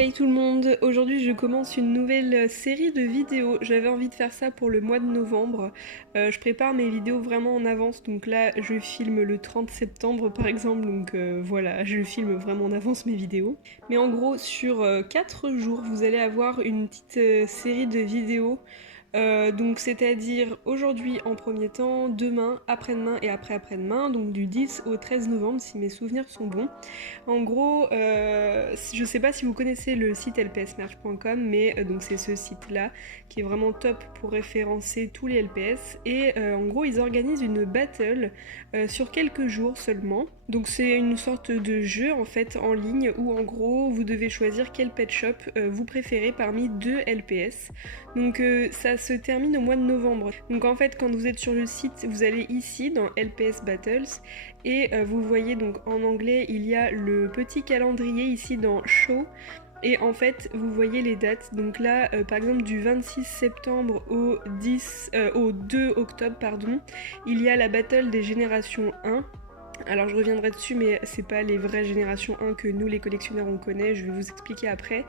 Hey tout le monde, aujourd'hui je commence une nouvelle série de vidéos. J'avais envie de faire ça pour le mois de novembre. Je prépare mes vidéos vraiment en avance, donc là je filme le 30 septembre par exemple, donc voilà, je filme vraiment en avance mes vidéos. Mais en gros, sur 4 jours, vous allez avoir une petite série de vidéos. Donc c'est-à-dire aujourd'hui en premier temps, demain, après-demain et après-après-demain, donc du 10 au 13 novembre si mes souvenirs sont bons. En gros, je sais pas si vous connaissez le site lpsmerch.com, mais donc c'est ce site-là qui est vraiment top pour référencer tous les LPS. Et en gros, ils organisent une battle sur quelques jours seulement. Donc c'est une sorte de jeu en fait en ligne où en gros vous devez choisir quel pet shop vous préférez parmi deux LPS. Donc ça se termine au mois de novembre. Donc en fait quand vous êtes sur le site, vous allez ici dans LPS Battles et vous voyez donc en anglais il y a le petit calendrier ici dans Show. Et en fait, vous voyez les dates. Donc là, par exemple, du 26 septembre au 2 octobre, pardon, il y a la battle des générations 1. Alors je reviendrai dessus, mais c'est pas les vraies générations 1 que nous les collectionneurs on connaît, je vais vous expliquer après.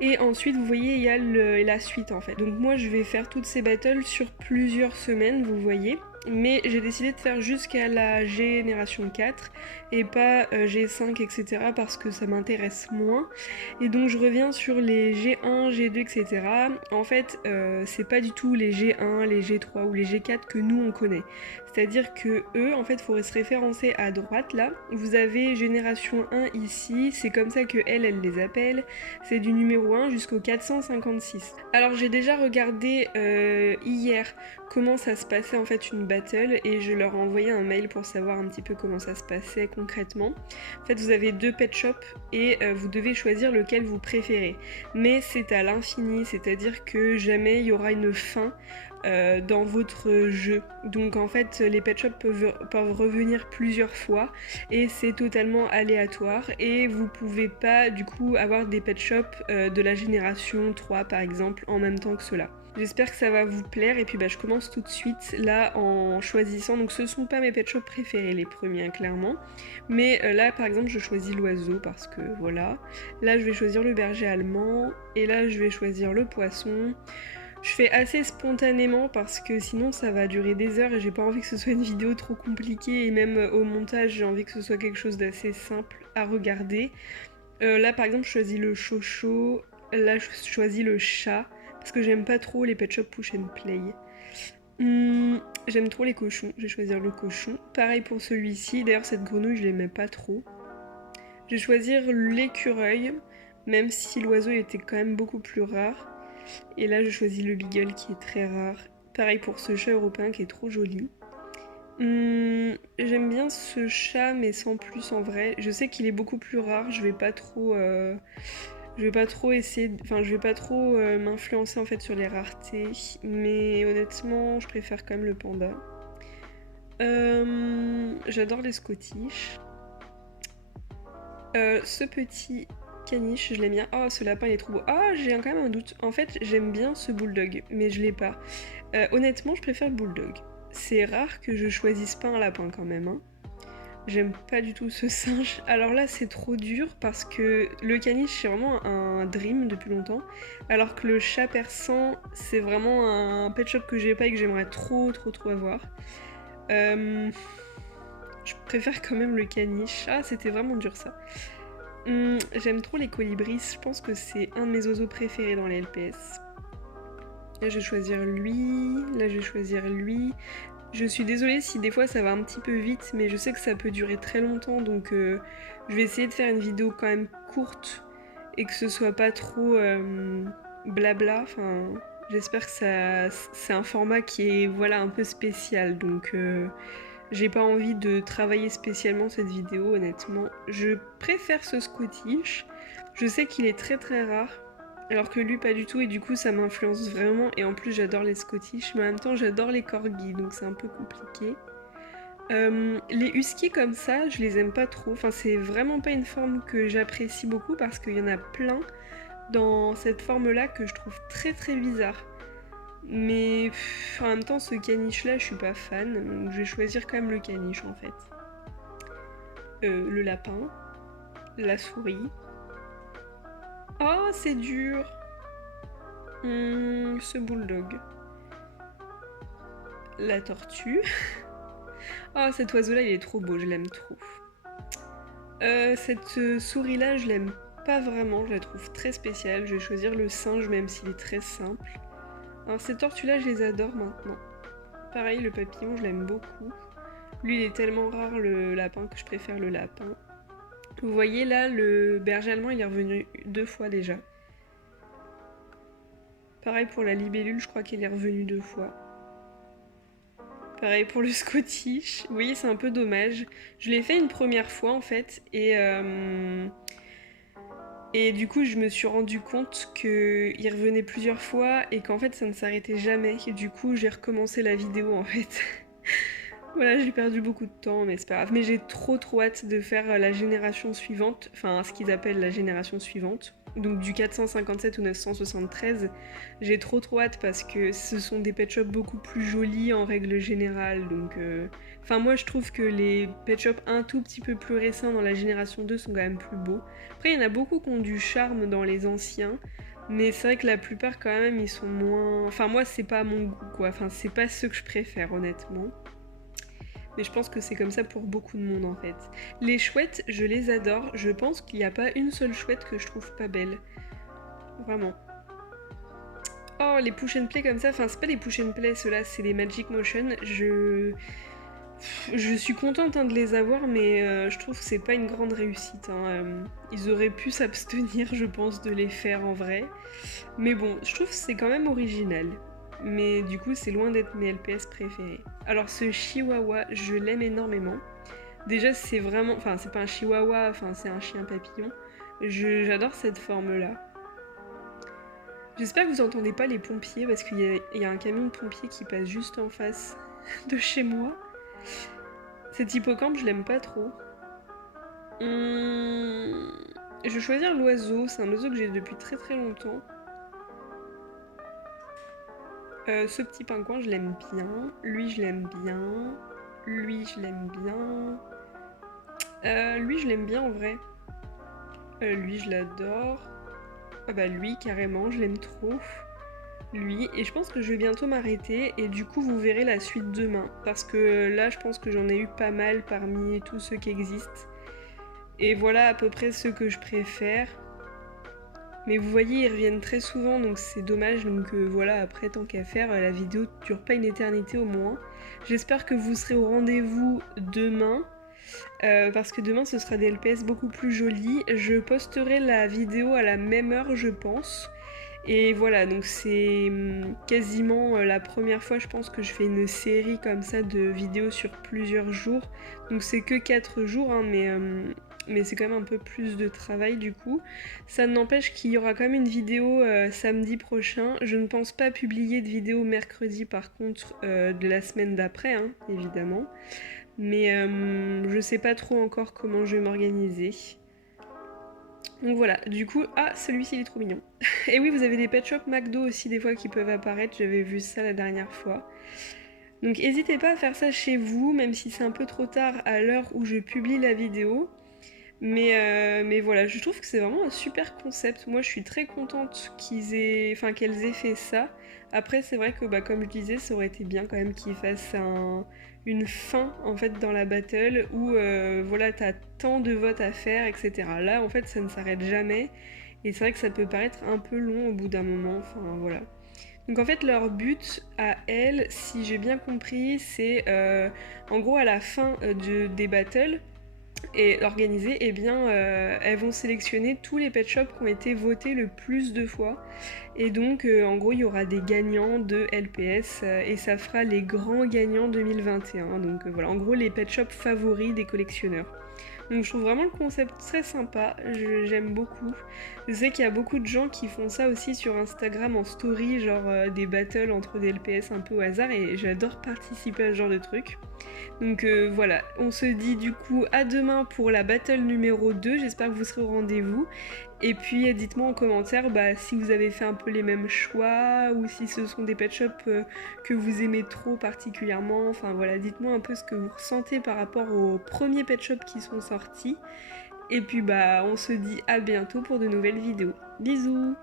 Et ensuite vous voyez il y a la suite en fait. Donc moi je vais faire toutes ces battles sur plusieurs semaines, vous voyez. Mais j'ai décidé de faire jusqu'à la génération 4 et pas G5 etc parce que ça m'intéresse moins. Et donc je reviens sur les G1, G2 etc. En fait c'est pas du tout les G1, les G3 ou les G4 que nous on connaît. C'est-à-dire que eux, en fait, il faudrait se référencer à droite là. Vous avez génération 1 ici, c'est comme ça que elle les appelle. C'est du numéro 1 jusqu'au 456. Alors j'ai déjà regardé hier comment ça se passait en fait une battle et je leur ai envoyé un mail pour savoir un petit peu comment ça se passait concrètement. En fait, vous avez deux pet shops et vous devez choisir lequel vous préférez. Mais c'est à l'infini, c'est-à-dire que jamais il y aura une fin dans votre jeu. Donc en fait les pet shops peuvent revenir plusieurs fois et c'est totalement aléatoire et vous pouvez pas du coup avoir des pet shops de la génération 3 par exemple en même temps que cela. J'espère que ça va vous plaire et puis je commence tout de suite là en choisissant, donc ce sont pas mes pet shops préférés les premiers clairement, mais là par exemple je choisis l'oiseau parce que voilà, là je vais choisir le berger allemand et là je vais choisir le poisson. Je fais assez spontanément parce que sinon ça va durer des heures et j'ai pas envie que ce soit une vidéo trop compliquée et même au montage j'ai envie que ce soit quelque chose d'assez simple à regarder. Là par exemple je choisis le chocho, là je choisis le chat parce que j'aime pas trop les pet shop push and play. J'aime trop les cochons, je vais choisir le cochon. Pareil pour celui-ci, d'ailleurs cette grenouille je l'aimais pas trop. Je vais choisir l'écureuil, même si l'oiseau était quand même beaucoup plus rare. Et là je choisis le beagle qui est très rare. Pareil pour ce chat européen qui est trop joli. J'aime bien ce chat mais sans plus en vrai. Je sais qu'il est beaucoup plus rare, je vais pas trop essayer, enfin je vais pas trop m'influencer en fait sur les raretés, mais honnêtement je préfère quand même le panda. J'adore les Scottish. Ce petit caniche, je l'aime bien. Oh, ce lapin il est trop beau. Ah, j'ai quand même un doute. En fait, j'aime bien ce bulldog, mais je l'ai pas. Honnêtement, je préfère le bulldog. C'est rare que je choisisse pas un lapin quand même. Hein. J'aime pas du tout ce singe. Alors là, c'est trop dur parce que le caniche, c'est vraiment un dream depuis longtemps. Alors que le chat persan, c'est vraiment un pet shop que j'ai pas et que j'aimerais trop avoir. Je préfère quand même le caniche. Ah, c'était vraiment dur ça. J'aime trop les colibris, je pense que c'est un de mes oiseaux préférés dans les LPS. Là je vais choisir lui, là je vais choisir lui. Je suis désolée si des fois ça va un petit peu vite, mais je sais que ça peut durer très longtemps, donc je vais essayer de faire une vidéo quand même courte et que ce soit pas trop blabla. Enfin, j'espère que c'est un format qui est voilà un peu spécial, donc j'ai pas envie de travailler spécialement cette vidéo, honnêtement. Je préfère ce Scottish. Je sais qu'il est très rare, alors que lui pas du tout, et du coup ça m'influence vraiment. Et en plus j'adore les Scottish, mais en même temps j'adore les corgis, donc c'est un peu compliqué. Les huskies comme ça, je les aime pas trop. Enfin, c'est vraiment pas une forme que j'apprécie beaucoup parce qu'il y en a plein dans cette forme-là que je trouve très bizarre. Mais en même temps, ce caniche là, je suis pas fan, donc je vais choisir quand même le caniche en fait. Le lapin, la souris. Oh, Oh, c'est dur. Ce bulldog. La tortue. Oh, cet oiseau-là, il est trop beau, je l'aime trop. Cette souris-là, je l'aime pas vraiment, je la trouve très spéciale. Je vais choisir le singe, même s'il est très simple. Alors, ces tortues-là, je les adore maintenant. Pareil, le papillon, je l'aime beaucoup. Lui, il est tellement rare, le lapin, que je préfère le lapin. Vous voyez là, le berger allemand, il est revenu 2 fois déjà. Pareil pour la libellule, je crois qu'il est revenu 2 fois. Pareil pour le Scottish. Vous voyez, c'est un peu dommage. Je l'ai fait une première fois en fait, et du coup, je me suis rendu compte qu'il revenait plusieurs fois et qu'en fait, ça ne s'arrêtait jamais. Et du coup, j'ai recommencé la vidéo en fait. Voilà, j'ai perdu beaucoup de temps, mais c'est pas grave. Mais j'ai trop hâte de faire la génération suivante, enfin ce qu'ils appellent la génération suivante. Donc du 457 au 973. J'ai trop hâte parce que ce sont des pet shops beaucoup plus jolis en règle générale. Donc, enfin moi je trouve que les pet shops un tout petit peu plus récents dans la génération 2 sont quand même plus beaux. Après il y en a beaucoup qui ont du charme dans les anciens. Mais c'est vrai que la plupart quand même ils sont moins... Enfin moi c'est pas mon goût quoi, enfin c'est pas ceux que je préfère honnêtement. Mais je pense que c'est comme ça pour beaucoup de monde en fait. Les chouettes, je les adore. Je pense qu'il n'y a pas une seule chouette que je trouve pas belle. Vraiment. Oh, les push and play comme ça, enfin c'est pas des push and play ceux-là, c'est des Magic Motion. Je suis contente de les avoir, mais je trouve que c'est pas une grande réussite. Ils auraient pu s'abstenir, je pense, de les faire en vrai. Mais bon, je trouve que c'est quand même original. Mais du coup, c'est loin d'être mes LPS préférés. Alors ce chihuahua, je l'aime énormément. Déjà, c'est vraiment... Enfin, c'est pas un chihuahua, enfin, c'est un chien papillon. J'adore cette forme-là. J'espère que vous entendez pas les pompiers, parce qu'il y a un camion de pompiers qui passe juste en face de chez moi. Cet hippocampe, je l'aime pas trop. Je vais choisir l'oiseau, c'est un oiseau que j'ai depuis très très longtemps. Ce petit pingouin, je l'aime bien. Lui, je l'aime bien. Lui, je l'aime bien. Lui, je l'aime bien en vrai. Lui, je l'adore. Ah bah lui, carrément, je l'aime trop. Lui, et je pense que je vais bientôt m'arrêter et du coup vous verrez la suite demain. Parce que là, je pense que j'en ai eu pas mal parmi tous ceux qui existent. Et voilà à peu près ceux que je préfère. Mais vous voyez, ils reviennent très souvent, donc c'est dommage. Donc voilà, après, tant qu'à faire, la vidéo ne dure pas une éternité au moins. J'espère que vous serez au rendez-vous demain. Parce que demain, ce sera des LPS beaucoup plus jolis. Je posterai la vidéo à la même heure, je pense. Et voilà, donc c'est quasiment la première fois, je pense, que je fais une série comme ça de vidéos sur plusieurs jours. Donc c'est que 4 jours, hein, mais c'est quand même un peu plus de travail du coup. Ça n'empêche qu'il y aura quand même une vidéo samedi prochain. Je ne pense pas publier de vidéo mercredi par contre de la semaine d'après, hein, évidemment. Mais je sais pas trop encore comment je vais m'organiser. Donc voilà, du coup, ah, celui-ci il est trop mignon. Et oui, vous avez des pet shops McDo aussi des fois qui peuvent apparaître, j'avais vu ça la dernière fois. Donc n'hésitez pas à faire ça chez vous, même si c'est un peu trop tard à l'heure où je publie la vidéo. Mais voilà, je trouve que c'est vraiment un super concept. Moi, je suis très contente qu'elles aient fait ça. Après, c'est vrai que, bah, comme je disais, ça aurait été bien quand même qu'ils fassent une fin en fait dans la battle où voilà, t'as tant de votes à faire, etc. Là, en fait, ça ne s'arrête jamais. Et c'est vrai que ça peut paraître un peu long au bout d'un moment. Enfin, voilà. Donc en fait leur but à elles, si j'ai bien compris, c'est en gros à la fin des battles et organisées, eh bien elles vont sélectionner tous les pet shops qui ont été votés le plus de fois. Et donc en gros il y aura des gagnants de LPS et ça fera les grands gagnants 2021. Donc voilà, en gros les pet shops favoris des collectionneurs. Donc je trouve vraiment le concept très sympa, j'aime beaucoup. Je sais qu'il y a beaucoup de gens qui font ça aussi sur Instagram en story, genre des battles entre des LPS un peu au hasard et j'adore participer à ce genre de truc. Donc voilà, on se dit du coup à demain pour la battle numéro 2, j'espère que vous serez au rendez-vous. Et puis dites-moi en commentaire si vous avez fait un peu les mêmes choix ou si ce sont des pet shops que vous aimez trop particulièrement. Enfin voilà, dites-moi un peu ce que vous ressentez par rapport aux premiers pet shops qui sont sortis. Et puis bah on se dit à bientôt pour de nouvelles vidéos. Bisous!